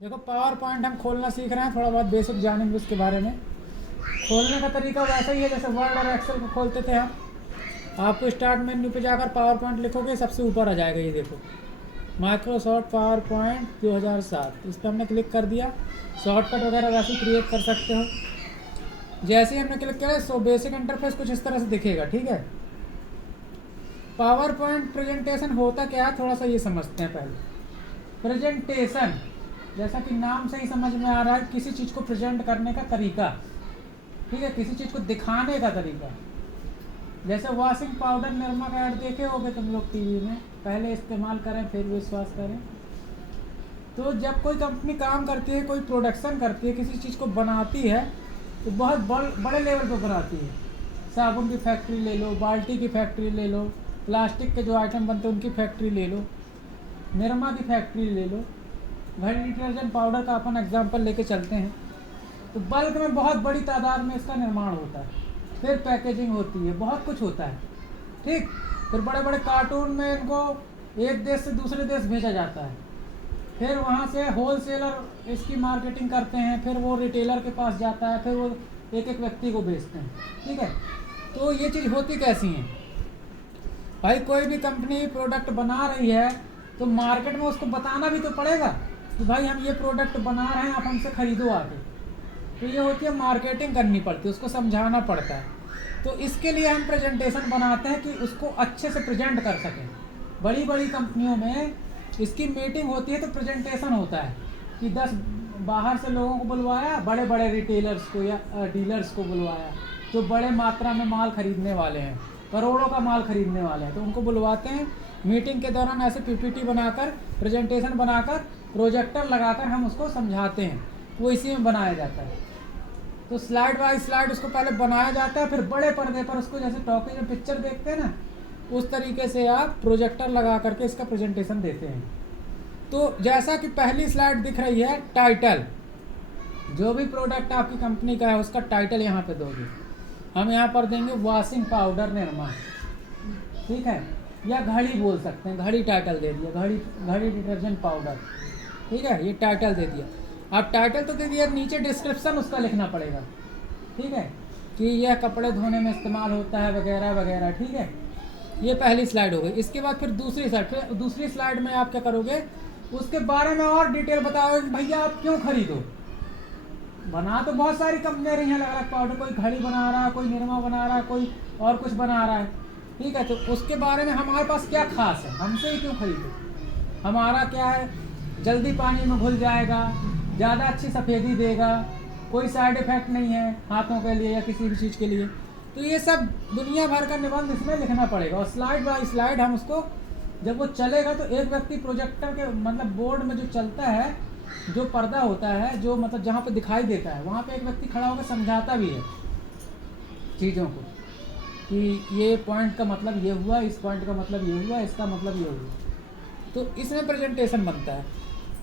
देखो power point हम खोलना सीख रहे हैं, थोड़ा बहुत बेसिक जानेंगे उसके बारे में। खोलने का तरीका वैसा ही है जैसे वर्ड और एक्सेल को खोलते थे हम। आपको स्टार्ट मेन्यू पे जाकर पावर पॉइंट लिखोगे, सबसे ऊपर आ जाएगा ये देखो, माइक्रोसॉफ्ट पावर पॉइंट 2007। इस पर हमने क्लिक कर दिया। शॉर्टकट वगैरह वैसे ही क्रिएट कर सकते हो। जैसे ही हमने क्लिक किया सो बेसिक इंटरफेस कुछ इस तरह से दिखेगा, ठीक है। पावर पॉइंट प्रेजेंटेशन होता क्या है, थोड़ा सा ये समझते हैं पहले। प्रेजेंटेशन जैसा कि नाम से ही समझ में आ रहा है, किसी चीज़ को प्रेजेंट करने का तरीका, ठीक है, किसी चीज़ को दिखाने का तरीका। जैसे वॉशिंग पाउडर निरमा का ऐड देखे होगे तुम लोग टीवी में, पहले इस्तेमाल करें फिर विश्वास करें। तो जब कोई कंपनी काम करती है, कोई प्रोडक्शन करती है, किसी चीज़ को बनाती है तो बहुत बड़े लेवल पर बनाती है। साबुन की फैक्ट्री ले लो, बाल्टी की फैक्ट्री ले लो, प्लास्टिक के जो आइटम बनते हैं उनकी फैक्ट्री ले लो, निरमा की फैक्ट्री ले लो, घड़ी डिटर्जेंट पाउडर का अपन एग्जांपल लेके चलते हैं। तो बल्क में बहुत बड़ी तादाद में इसका निर्माण होता है, फिर पैकेजिंग होती है, बहुत कुछ होता है, ठीक। फिर बड़े बड़े कार्टून में इनको एक देश से दूसरे देश भेजा जाता है, फिर वहाँ से होलसेलर इसकी मार्केटिंग करते हैं, फिर वो रिटेलर के पास जाता है, फिर वो एक एक व्यक्ति को बेचते हैं, ठीक है। तो ये चीज़ होती कैसी है भाई, कोई भी कंपनी प्रोडक्ट बना रही है तो मार्केट में उसको बताना भी तो पड़ेगा कि भाई हम ये प्रोडक्ट बना रहे हैं, आप हमसे खरीदो आके। तो ये होती है मार्केटिंग करनी पड़ती है, उसको समझाना पड़ता है। तो इसके लिए हम प्रेजेंटेशन बनाते हैं कि उसको अच्छे से प्रेजेंट कर सकें। बड़ी बड़ी कंपनियों में इसकी मीटिंग होती है तो प्रेजेंटेशन होता है कि 10 बाहर से लोगों को बुलवाया, बड़े बड़े रिटेलर्स को या डीलर्स को बुलवाया जो बड़े मात्रा में माल खरीदने वाले हैं, करोड़ों का माल खरीदने वाले हैं, तो उनको बुलवाते हैं। मीटिंग के दौरान ऐसे पीपीटी बनाकर, प्रेजेंटेशन बनाकर, प्रोजेक्टर लगाकर हम उसको समझाते हैं, वो इसी में बनाया जाता है। तो स्लाइड बाय स्लाइड उसको पहले बनाया जाता है, फिर बड़े पर्दे पर उसको, जैसे टॉकीज में पिक्चर देखते हैं ना, उस तरीके से आप प्रोजेक्टर लगा करके इसका प्रेजेंटेशन देते हैं। तो जैसा कि पहली स्लाइड दिख रही है, टाइटल, जो भी प्रोडक्ट आपकी कंपनी का है उसका टाइटल यहाँ पे दोगे। हम यहाँ पर देंगे वॉशिंग पाउडर निरमा, ठीक है, या घड़ी बोल सकते हैं, घड़ी टाइटल दे दिया, घड़ी डिटर्जेंट पाउडर, ठीक है, ये टाइटल दे दिया। अब टाइटल तो दे दिया, नीचे डिस्क्रिप्शन उसका लिखना पड़ेगा, ठीक है, कि यह कपड़े धोने में इस्तेमाल होता है वगैरह वगैरह, ठीक है। ये पहली स्लाइड हो गई। इसके बाद फिर दूसरी स्लाइड में आप क्या करोगे, उसके बारे में और डिटेल बताओगे कि भैया आप क्यों खरीदो। बना तो बहुत सारी कंपनियां रही हैं अलग अलग पाउडर, कोई घड़ी बना रहा है, कोई निरमा बना रहा है, कोई और कुछ बना रहा है, ठीक है। तो उसके बारे में हमारे पास क्या खास है, हमसे ही क्यों खरीदो। हमारा क्या है, जल्दी पानी में घुल जाएगा, ज़्यादा अच्छी सफ़ेदी देगा, कोई साइड इफ़ेक्ट नहीं है हाथों के लिए या किसी भी चीज़ के लिए। तो ये सब दुनिया भर का निबंध इसमें लिखना पड़ेगा, और स्लाइड बाय स्लाइड हम उसको, जब वो चलेगा तो एक व्यक्ति प्रोजेक्टर के मतलब बोर्ड में जो चलता है, जो पर्दा होता है, जो मतलब जहाँ पे दिखाई देता है, वहाँ पे एक व्यक्ति खड़ा होकर समझाता भी है चीज़ों को कि ये पॉइंट का मतलब ये हुआ, इस पॉइंट का मतलब ये हुआ, इसका मतलब ये हुआ। तो इसमें प्रेजेंटेशन बनता है।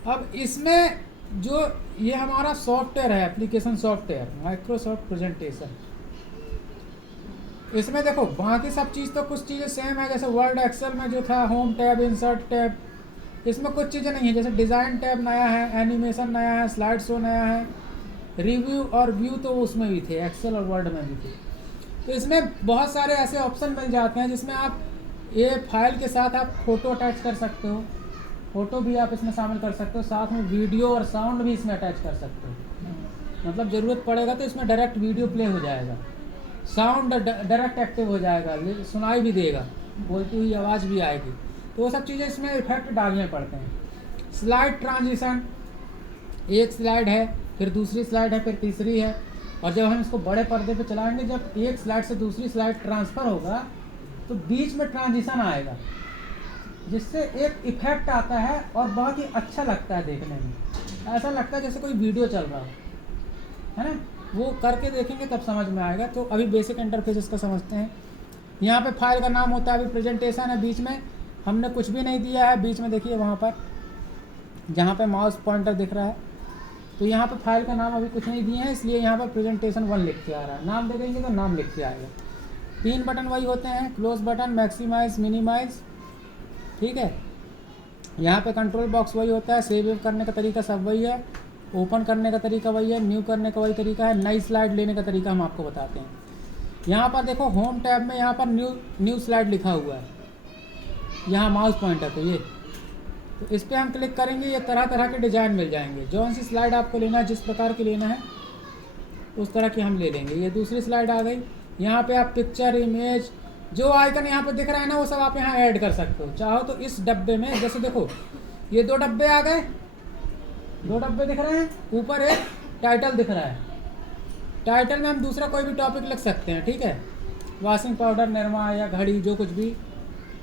अब इसमें जो ये हमारा सॉफ्टवेयर है, एप्लीकेशन सॉफ्टवेयर माइक्रोसॉफ्ट प्रेजेंटेशन, इसमें देखो बाकी सब चीज़ तो कुछ चीज़ें सेम है, जैसे वर्ड एक्सेल में जो था होम टैब, इंसर्ट टैब, इसमें कुछ चीज़ें नहीं है। जैसे डिज़ाइन टैब नया है, एनिमेशन नया है, स्लाइड शो नया है, रिव्यू और व्यू तो उसमें भी थे, एक्सेल और वर्ड में भी थे। तो इसमें बहुत सारे ऐसे ऑप्शन मिल जाते हैं जिसमें आप ये फाइल के साथ आप फ़ोटो अटैच कर सकते हो, फ़ोटो भी आप इसमें शामिल कर सकते हो, साथ में वीडियो और साउंड भी इसमें अटैच कर सकते हो। मतलब ज़रूरत पड़ेगा तो इसमें डायरेक्ट वीडियो प्ले हो जाएगा, साउंड डायरेक्ट एक्टिव हो जाएगा, सुनाई भी देगा, बोलती हुई आवाज़ भी आएगी। तो वो सब चीज़ें इसमें इफेक्ट डालने पड़ते हैं। स्लाइड ट्रांजिशन, एक स्लाइड है, फिर दूसरी स्लाइड है, फिर तीसरी है, और जब हम इसको बड़े पर्दे पे चलाएंगे, जब एक स्लाइड से दूसरी स्लाइड ट्रांसफ़र होगा तो बीच में ट्रांजिशन आएगा, जिससे एक इफेक्ट आता है और बहुत ही अच्छा लगता है देखने में, ऐसा लगता है जैसे कोई वीडियो चल रहा हो, है ना। वो करके देखेंगे तब समझ में आएगा। तो अभी बेसिक इंटरफेस इसका समझते हैं। यहाँ पे फाइल का नाम होता है, अभी प्रेजेंटेशन है, बीच में हमने कुछ भी नहीं दिया है। बीच में देखिए वहाँ पर जहाँ पे माउस पॉइंटर दिख रहा है, तो यहाँ पे फाइल का नाम अभी कुछ नहीं दिए हैं, इसलिए यहाँ पर प्रेजेंटेशन 1 लिख के आ रहा है। नाम दे देंगे तो नाम लिख के आएगा। 3 बटन वही होते हैं, क्लोज बटन, मैक्सिमाइज, मिनिमाइज, ठीक है। यहाँ पे कंट्रोल बॉक्स वही होता है, सेव करने का तरीका सब वही है, ओपन करने का तरीका वही है, न्यू करने का वही तरीका है, नई स्लाइड लेने का तरीका हम आपको बताते हैं। यहाँ पर देखो होम टैब में यहाँ पर न्यू स्लाइड लिखा हुआ है, यहाँ माउस पॉइंटर पे ये, तो इस पर हम क्लिक करेंगे, ये तरह तरह के डिज़ाइन मिल जाएंगे। जौन सी स्लाइड आपको लेना है, जिस प्रकार की लेना है उस तरह की हम ले लेंगे। ये दूसरी स्लाइड आ गई। यहाँ पे आप पिक्चर, इमेज, जो आइकन यहाँ पे दिख रहा है ना वो सब आप यहाँ ऐड कर सकते हो। चाहो तो इस डब्बे में, जैसे देखो ये 2 डब्बे आ गए, 2 डब्बे दिख रहे हैं, ऊपर एक टाइटल दिख रहा है। टाइटल में हम दूसरा कोई भी टॉपिक लिख सकते हैं, ठीक है। वॉशिंग पाउडर, निरमा या घड़ी, जो कुछ भी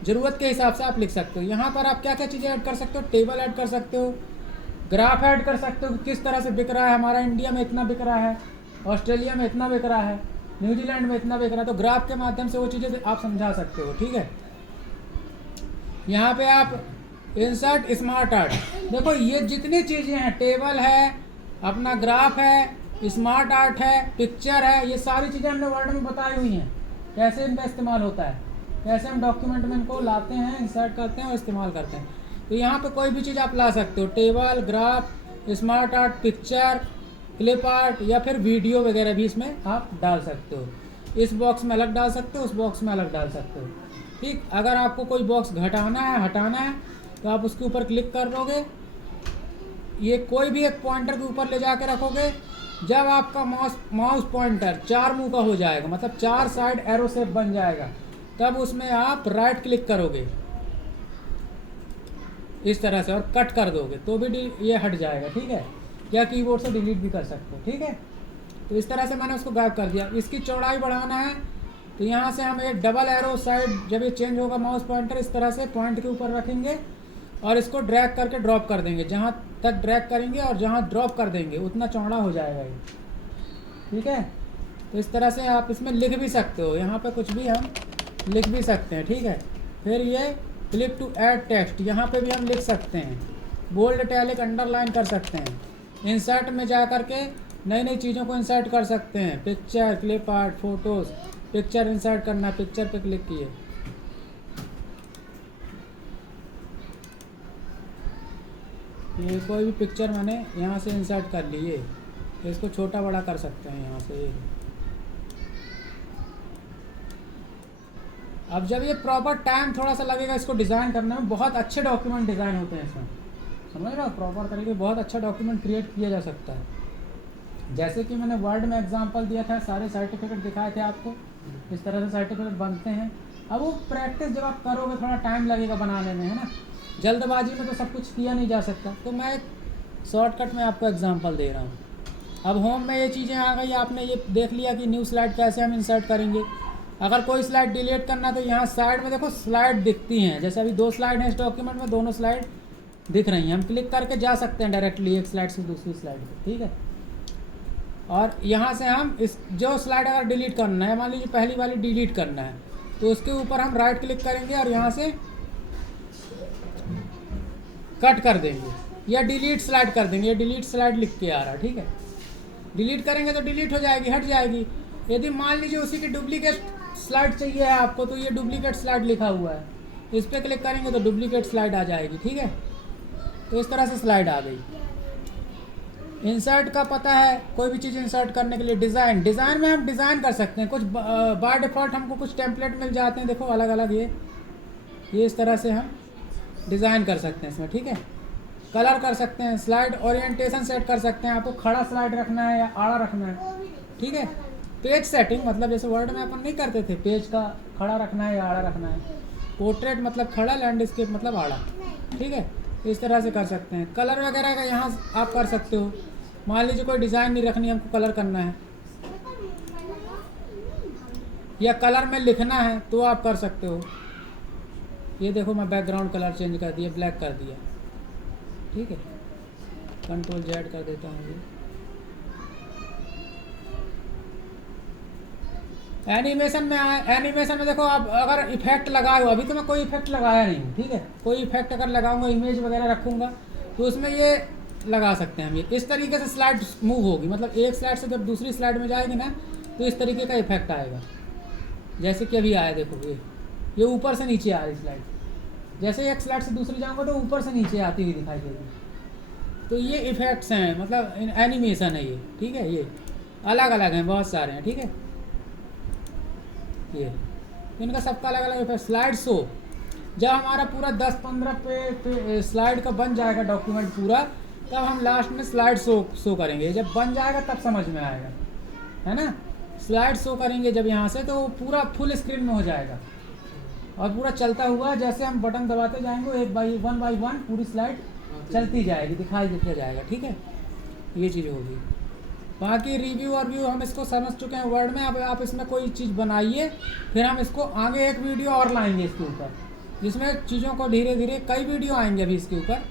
ज़रूरत के हिसाब से आप लिख सकते हो। यहाँ पर आप क्या क्या चीज़ें ऐड कर सकते हो, टेबल ऐड कर सकते हो, ग्राफ ऐड कर सकते हो, किस तरह से बिक रहा है, हमारा इंडिया में इतना बिक रहा है, ऑस्ट्रेलिया में इतना बिक रहा है, न्यूजीलैंड में इतना बिक रहा है, तो ग्राफ के माध्यम से वो चीज़ें आप समझा सकते हो, ठीक है। यहाँ पे आप इंसर्ट स्मार्ट आर्ट, देखो ये जितनी चीज़ें हैं, टेबल है, अपना ग्राफ है, स्मार्ट आर्ट है, पिक्चर है, ये सारी चीज़ें हमने वर्ड में बताई हुई हैं कैसे इनका इस्तेमाल होता है, कैसे हम डॉक्यूमेंट में इनको लाते हैं, इंसर्ट करते हैं और इस्तेमाल करते हैं। तो यहाँ पे कोई भी चीज़ आप ला सकते हो, table, graph, smart art, picture, clip art या फिर वीडियो वगैरह भी इसमें आप डाल सकते हो। इस बॉक्स में अलग डाल सकते हो, उस बॉक्स में अलग डाल सकते हो, ठीक। अगर आपको कोई बॉक्स घटाना है, हटाना है, तो आप उसके ऊपर क्लिक कर दोगे, ये कोई भी एक पॉइंटर के ऊपर ले जाके रखोगे। जब आपका माउस पॉइंटर 4 मुंह का हो जाएगा, मतलब 4 साइड एरो शेप बन जाएगा, तब उसमें आप राइट क्लिक करोगे इस तरह से और कट कर दोगे तो भी ये हट जाएगा, ठीक है। या कीबोर्ड से डिलीट भी कर सकते हो, ठीक है। तो इस तरह से मैंने उसको गायब कर दिया। इसकी चौड़ाई बढ़ाना है तो यहाँ से हम एक डबल एरो साइड, जब ये चेंज होगा माउस पॉइंटर, इस तरह से पॉइंट के ऊपर रखेंगे और इसको ड्रैग करके ड्रॉप कर देंगे। जहाँ तक ड्रैग करेंगे और जहाँ ड्रॉप कर देंगे उतना चौड़ा हो जाएगा ये, ठीक है। तो इस तरह से आप इसमें लिख भी सकते हो, यहाँ पे कुछ भी हम लिख भी सकते हैं, ठीक है। फिर ये क्लिक टू ऐड टेक्स्ट, यहाँ पे भी हम लिख सकते हैं, बोल्ड, इटैलिक, अंडरलाइन कर सकते हैं। इंसर्ट में जा कर के नई नई चीज़ों को इंसर्ट कर सकते हैं, picture, clip art, photos, picture insert करना, पिक्चर पे क्लिक किए, ये कोई भी पिक्चर मैंने यहाँ से इंसर्ट कर ली है, इसको छोटा बड़ा कर सकते हैं यहाँ से। अब जब ये प्रॉपर टाइम थोड़ा सा लगेगा इसको डिज़ाइन करने में, बहुत अच्छे डॉक्यूमेंट डिज़ाइन होते हैं इसमें, समझ रहे हो। प्रॉपर तरीके बहुत अच्छा डॉक्यूमेंट क्रिएट किया जा सकता है। जैसे कि मैंने वर्ड में एग्जांपल दिया था, सारे सर्टिफिकेट दिखाए थे आपको, इस तरह से सर्टिफिकेट बनते हैं। अब वो प्रैक्टिस जब आप करोगे थोड़ा टाइम लगेगा बनाने में, है ना, जल्दबाजी में तो सब कुछ किया नहीं जा सकता। तो मैं एक शॉर्टकट में आपको एग्जांपल दे रहा हूँ। अब होम में ये चीज़ें आ गई, आपने ये देख लिया कि न्यू स्लाइड कैसे हम इंसर्ट करेंगे। अगर कोई स्लाइड डिलीट करना तो यहाँ साइड में देखो स्लाइड दिखती हैं, जैसे अभी 2 स्लाइड हैं इस डॉक्यूमेंट में, दोनों स्लाइड दिख रही हैं, हम क्लिक करके जा सकते हैं डायरेक्टली एक स्लाइड से दूसरी स्लाइड पर, ठीक है। और यहाँ से हम इस जो स्लाइड अगर डिलीट करना है, मान लीजिए पहली वाली डिलीट करना है, तो उसके ऊपर हम राइट क्लिक करेंगे और यहाँ से कट कर देंगे या डिलीट स्लाइड कर देंगे। ये डिलीट स्लाइड लिख के आ रहा है, ठीक है। डिलीट करेंगे तो डिलीट हो जाएगी, हट जाएगी। यदि मान लीजिए उसी की डुप्लीकेट स्लाइड चाहिए है आपको, तो ये डुप्लीकेट स्लाइड लिखा हुआ है, इस पर क्लिक करेंगे तो डुप्लीकेट स्लाइड आ जाएगी, ठीक है। तो इस तरह से स्लाइड आ गई। इंसर्ट का पता है, कोई भी चीज़ इंसर्ट करने के लिए। डिज़ाइन में हम डिज़ाइन कर सकते हैं, कुछ बाय डिफ़ॉल्ट हमको कुछ टेम्पलेट मिल जाते हैं, देखो अलग अलग, ये इस तरह से हम डिज़ाइन कर सकते हैं इसमें, ठीक है। कलर कर सकते हैं, स्लाइड ओरिएंटेशन सेट कर सकते हैं, आपको खड़ा स्लाइड रखना है या आड़ा रखना है, ठीक है। पेज सेटिंग मतलब जैसे वर्ड में अपन नहीं करते थे, पेज का खड़ा रखना है या आड़ा रखना है। पोर्ट्रेट मतलब खड़ा, लैंडस्केप मतलब आड़ा, ठीक है। इस तरह से कर सकते हैं। कलर वगैरह का यहाँ आप कर सकते हो। मान लीजिए कोई डिज़ाइन नहीं रखनी, हमको कलर करना है या कलर में लिखना है तो आप कर सकते हो। ये देखो मैं बैकग्राउंड कलर चेंज कर दिया, ब्लैक कर दिया, ठीक है। कंट्रोल Z कर देता हूँ। ये एनिमेशन में एनिमेशन में देखो आप अगर इफेक्ट लगाए हो, अभी तो मैं कोई इफेक्ट लगाया नहीं हूँ, ठीक है। कोई इफेक्ट अगर लगाऊंगा, इमेज वगैरह रखूँगा, तो उसमें ये लगा सकते हैं हम। ये इस तरीके से स्लाइड मूव होगी, मतलब एक स्लाइड से जब दूसरी स्लाइड में जाएगी ना, तो इस तरीके का इफेक्ट आएगा, जैसे कि अभी आया देखो, ये ऊपर से नीचे आ रही स्लाइड, जैसे ही एक स्लाइड से दूसरी जाऊंगा तो ऊपर से नीचे आती हुई दिखाई देगी। तो ये इफ़ेक्ट्स हैं, मतलब एनिमेशन है ये, ठीक है। ये अलग अलग हैं, बहुत सारे हैं, ठीक है। ये इनका सबका अलग अलग इफेक्ट। स्लाइड शो, जब हमारा पूरा 10-15 पे स्लाइड का बन जाएगा डॉक्यूमेंट पूरा, तब हम लास्ट में स्लाइड शो करेंगे। जब बन जाएगा तब समझ में आएगा, है ना। स्लाइड शो करेंगे जब यहाँ से, तो पूरा फुल स्क्रीन में हो जाएगा और पूरा चलता हुआ, जैसे हम बटन दबाते जाएंगे वन बाई वन पूरी स्लाइड चलती जाएगी, दिखाई देते जाएगा, ठीक है। ये चीज़ होगी। बाकी रिव्यू और व्यू हम इसको समझ चुके हैं वर्ड में। अब आप इसमें कोई चीज़ बनाइए, फिर हम इसको आगे एक वीडियो और लाएंगे इसके ऊपर, जिसमें चीज़ों को धीरे धीरे, कई वीडियो आएंगे अभी इसके ऊपर,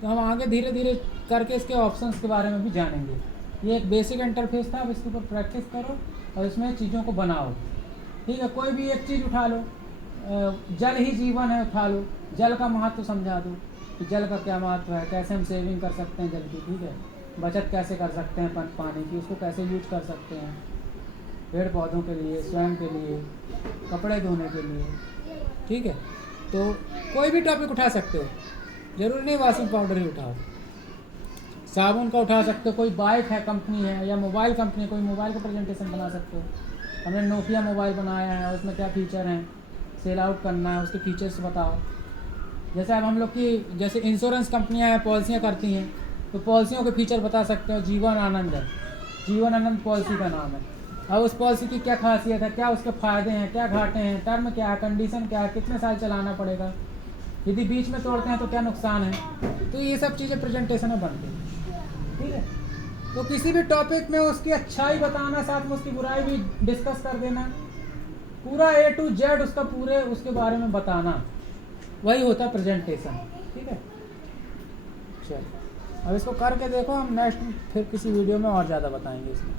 तो हम आगे धीरे धीरे करके इसके ऑप्शंस के बारे में भी जानेंगे। ये एक बेसिक इंटरफेस था, अब इसके ऊपर प्रैक्टिस करो और इसमें चीज़ों को बनाओ, ठीक है। कोई भी एक चीज़ उठा लो, जल ही जीवन है, उठा लो, जल का महत्व समझा दो कि जल का क्या महत्व है, कैसे हम सेविंग कर सकते हैं जल की, ठीक है। बचत कैसे कर सकते हैं पानी की, उसको कैसे यूज कर सकते हैं पेड़ पौधों के लिए, स्वयं के लिए, कपड़े धोने के लिए, ठीक है। तो कोई भी टॉपिक उठा सकते हो, ज़रूरी नहीं वॉशिंग पाउडर ही उठाओ, साबुन का उठा सकते हो। कोई बाइक है, कंपनी है, या मोबाइल कंपनी, कोई मोबाइल का प्रेजेंटेशन बना सकते हो। हमने नोकिया मोबाइल बनाया है, उसमें क्या फ़ीचर हैं, सेल आउट करना है, उसके फीचर्स बताओ। जैसे अब हम लोग की, जैसे इंश्योरेंस कंपनियां हैं, पॉलिसियाँ करती हैं, तो पॉलिसियों के फीचर बता सकते हो। जीवन आनंद है, जीवन आनंद पॉलिसी का नाम है। अब उस पॉलिसी की क्या खासियत है, क्या उसके फ़ायदे हैं, क्या घाटे हैं, टर्म क्या है, कंडीशन क्या है, कितने साल चलाना पड़ेगा, यदि बीच में तोड़ते हैं तो क्या नुकसान है। तो ये सब चीज़ें प्रेजेंटेशन में बनती हैं, ठीक है। तो किसी भी टॉपिक में उसकी अच्छाई बताना, साथ में उसकी बुराई भी डिस्कस कर देना, पूरा A to Z उसका पूरे उसके बारे में बताना, वही होता है प्रेजेंटेशन, ठीक है। चलो अब इसको करके देखो, हम नेक्स्ट फिर किसी वीडियो में और ज़्यादा बताएंगे इसमें।